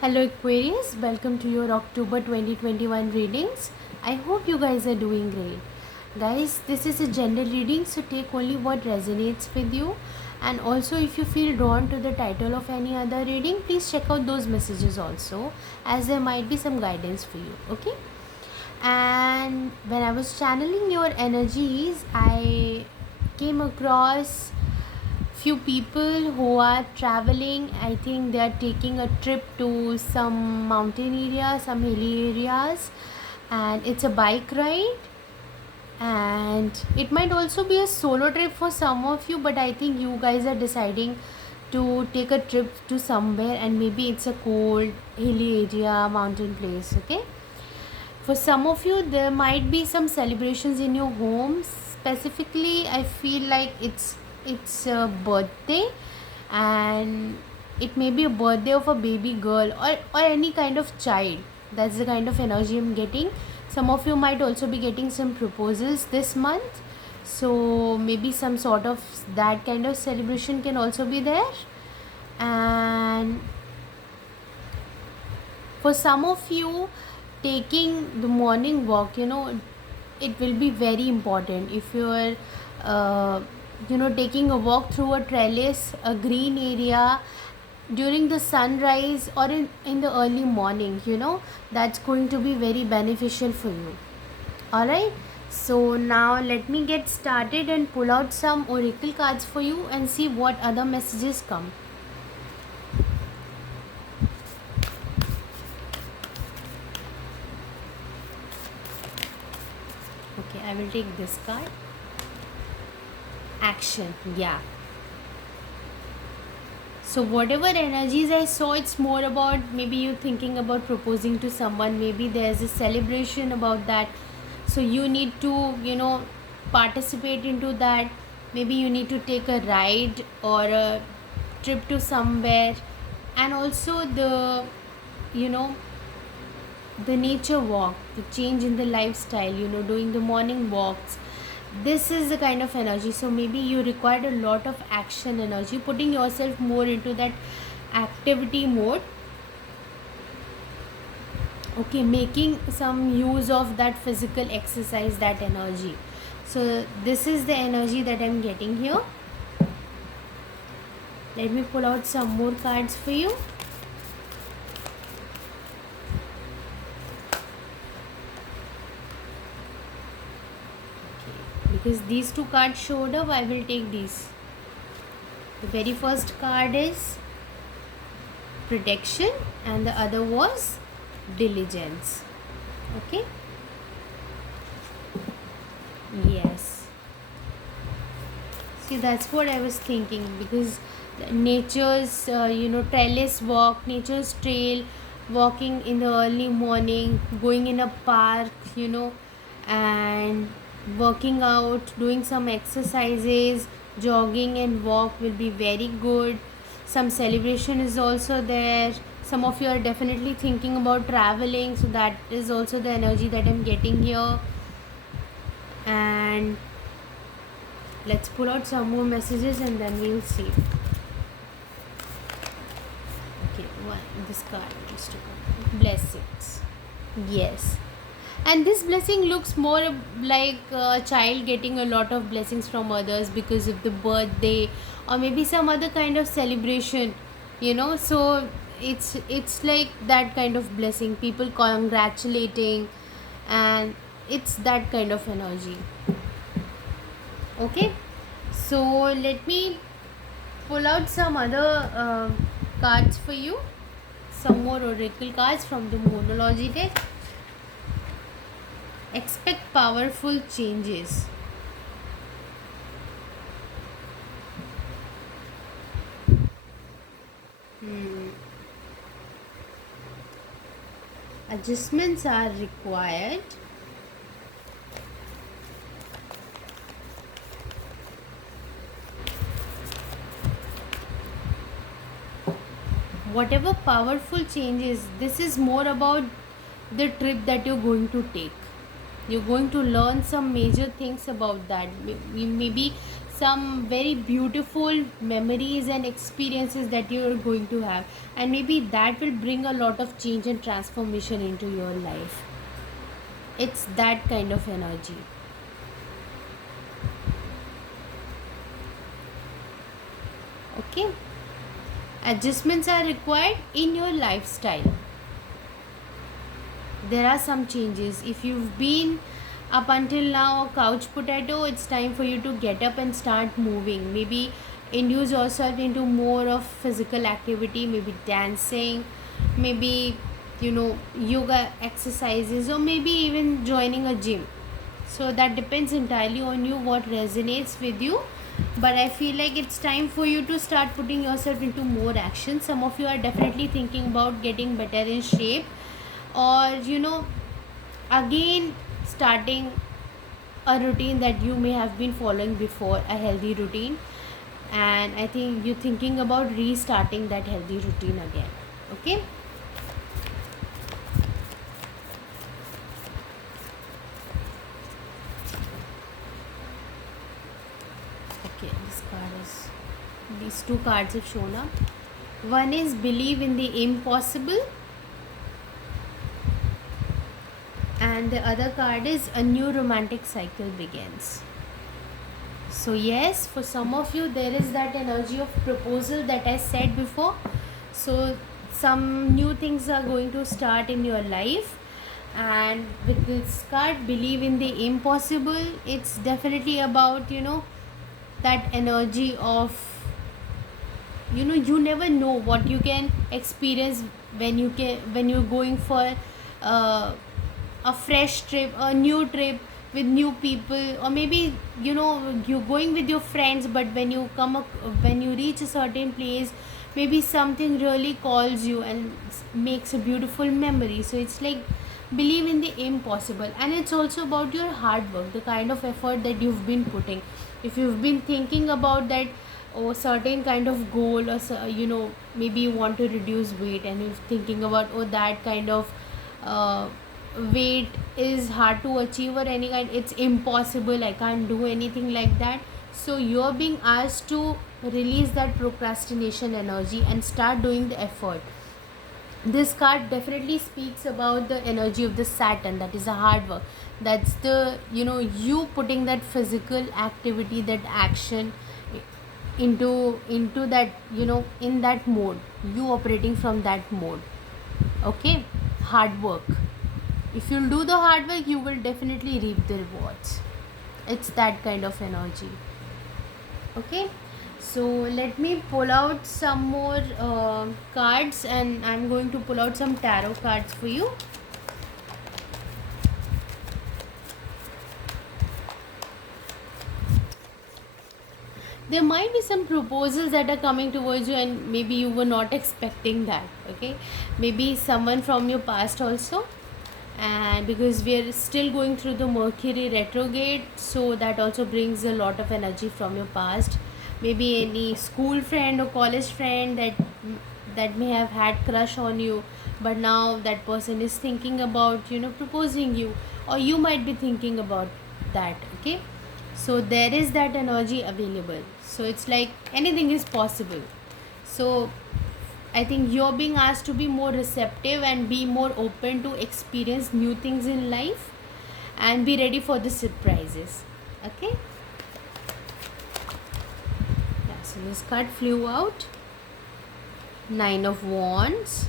Hello Aquarius, welcome to your October 2021 readings. I hope you guys are doing great. Guys, this is a general reading, so take only what resonates with you. And also, if you feel drawn to the title of any other reading, please check out those messages also, as there might be some guidance for you. Okay? And when I was channeling your energies, I came across few people who are traveling. I think they are taking a trip to some mountain area, some hilly areas, and it's a bike ride. And it might also be a solo trip for some of you, but I think you guys are deciding to take a trip to somewhere, and maybe it's a cold hilly area, mountain place. Okay, for some of you there might be some celebrations in your home. Specifically, I feel like it's a birthday, and it may be a birthday of a baby girl, or any kind of child. That's the kind of energy I'm getting. Some of you might also be getting some proposals this month, so maybe some sort of that kind of celebration can also be there. And for some of you, taking the morning walk, it will be very important. If you are taking a walk through a trellis, a green area during the sunrise, or in the early morning, that's going to be very beneficial for you. All right, so now let me get started and pull out some oracle cards for you and see what other messages come. Okay, I will take this card. Action. Yeah, so whatever energies I saw, it's more about maybe you thinking about proposing to someone. Maybe there's a celebration about that, so you need to participate into that. Maybe you need to take a ride or a trip to somewhere. And also you know the nature walk, the change in the lifestyle, doing the morning walks. This is the kind of energy. So maybe you required a lot of action energy, putting yourself more into that activity mode. Okay, making some use of that physical exercise, that energy. So this is the energy that I'm getting here. Let me pull out some more cards for you. Because these two cards showed up, I will take these. The very first card is protection, and the other was diligence. Okay, yes, see, that's what I was thinking. Because nature's trellis walk, nature's trail, walking in the early morning, going in a park, and working out, doing some exercises, jogging and walk will be very good. Some celebration is also there. Some of you are definitely thinking about traveling, so that is also the energy that I'm getting here. And let's pull out some more messages and then we'll see. Okay, this card needs to come. Blessings. Yes, and this blessing looks more like a child getting a lot of blessings from others because of the birthday, or maybe some other kind of celebration. So it's like that kind of blessing, people congratulating, and it's that kind of energy. Okay, so let me pull out some other cards for you, some more oracle cards from the Moonology deck. Expect powerful changes. Adjustments are required. Whatever powerful changes, this is more about the trip that you're going to take. You're going to learn some major things about that. Maybe some very beautiful memories and experiences that you are going to have, and maybe that will bring a lot of change and transformation into your life. It's that kind of energy. Okay, adjustments are required in your lifestyle. There are some changes. If you've been up until now a couch potato, it's time for you to get up and start moving. Maybe induce yourself into more of physical activity, maybe dancing, maybe yoga exercises, or maybe even joining a gym. So that depends entirely on you, what resonates with you. But I feel like it's time for you to start putting yourself into more action. Some of you are definitely thinking about getting better in shape, or again starting a routine that you may have been following before, a healthy routine. And I think you're thinking about restarting that healthy routine again. Okay, okay, these two cards have shown up. One is believe in the impossible, and the other card is a new romantic cycle begins. So yes, for some of you there is that energy of proposal that I said before. So some new things are going to start in your life, and with this card believe in the impossible, it's definitely about that energy of you never know what you can experience when you're going for uh, a fresh trip, a new trip with new people, or maybe you're going with your friends, but when you reach a certain place, maybe something really calls you and makes a beautiful memory. So it's like believe in the impossible, and it's also about your hard work, the kind of effort that you've been putting. If you've been thinking about that or certain kind of goal, or maybe you want to reduce weight, and you're thinking about that kind of uh, weight is hard to achieve, or any kind, it's impossible, I can't do anything like that. So you're being asked to release that procrastination energy and start doing the effort. This card definitely speaks about the energy of the Saturn, that is a hard work. That's the you putting that physical activity, that action into that, in that mode, you operating from that mode. Okay, hard work. If you'll do the hard work, you will definitely reap the rewards. It's that kind of energy. Okay, so let me pull out some more cards, and I'm going to pull out some tarot cards for you. There might be some proposals that are coming towards you, and maybe you were not expecting that. Okay, maybe someone from your past also. And because we are still going through the Mercury retrograde, so that also brings a lot of energy from your past. Maybe any school friend or college friend that may have had crush on you, but now that person is thinking about proposing you, or you might be thinking about that. Okay, so there is that energy available, so it's like anything is possible. So I think you're being asked to be more receptive and be more open to experience new things in life, and be ready for the surprises. Okay, yeah, so this card flew out. Nine of Wands.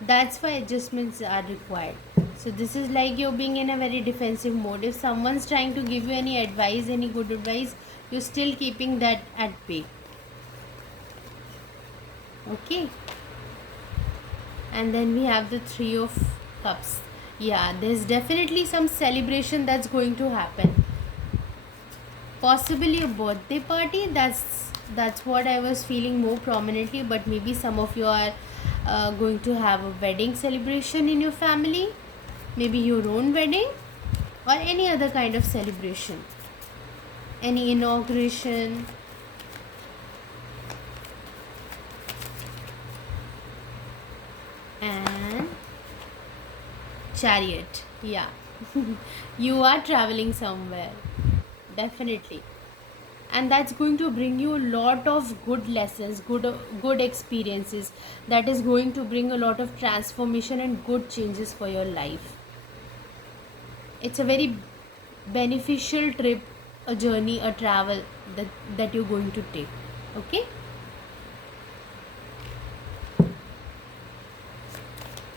That's why adjustments are required. So this is like you're being in a very defensive mode. If someone's trying to give you any advice, any good advice, you're still keeping that at bay. Okay, and then we have the Three of Cups. Yeah, there's definitely some celebration that's going to happen, possibly a birthday party. That's what I was feeling more prominently, but maybe some of you are going to have a wedding celebration in your family, maybe your own wedding, or any other kind of celebration, any inauguration. And Chariot. Yeah, you are traveling somewhere. definitely. And that's going to bring you a lot of good lessons, good experiences, that is going to bring a lot of transformation and good changes for your life. It's a very beneficial trip, a journey, a travel that you're going to take. Okay,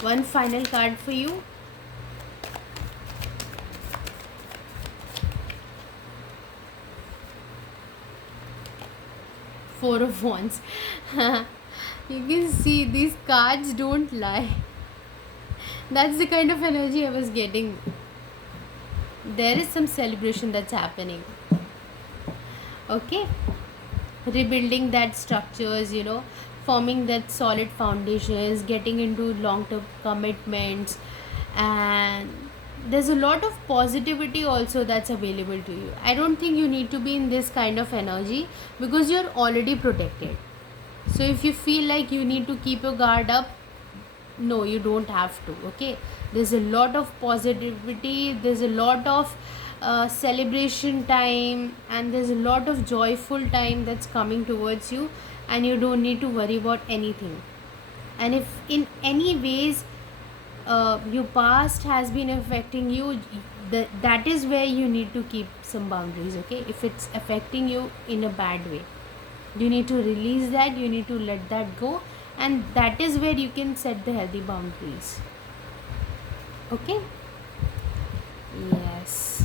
one final card for you. Four of Wands. You can see these cards don't lie. That's the kind of energy I was getting. There is some celebration that's happening. Okay, rebuilding that structures, forming that solid foundations, getting into long term commitments, and there's a lot of positivity also that's available to you. I don't think you need to be in this kind of energy because you're already protected. So if you feel like you need to keep your guard up, no, you don't have to. Okay, there's a lot of positivity, there's a lot of celebration time, and there's a lot of joyful time that's coming towards you, and you don't need to worry about anything. And if in any ways your past has been affecting you, that is where you need to keep some boundaries. Okay, if it's affecting you in a bad way, you need to release that, you need to let that go, and that is where you can set the healthy boundaries. Okay, yes.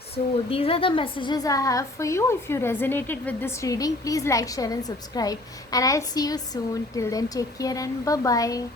So these are the messages I have for you. If you resonated with this reading, please like, share and subscribe, and I'll see you soon. Till then, take care and bye bye.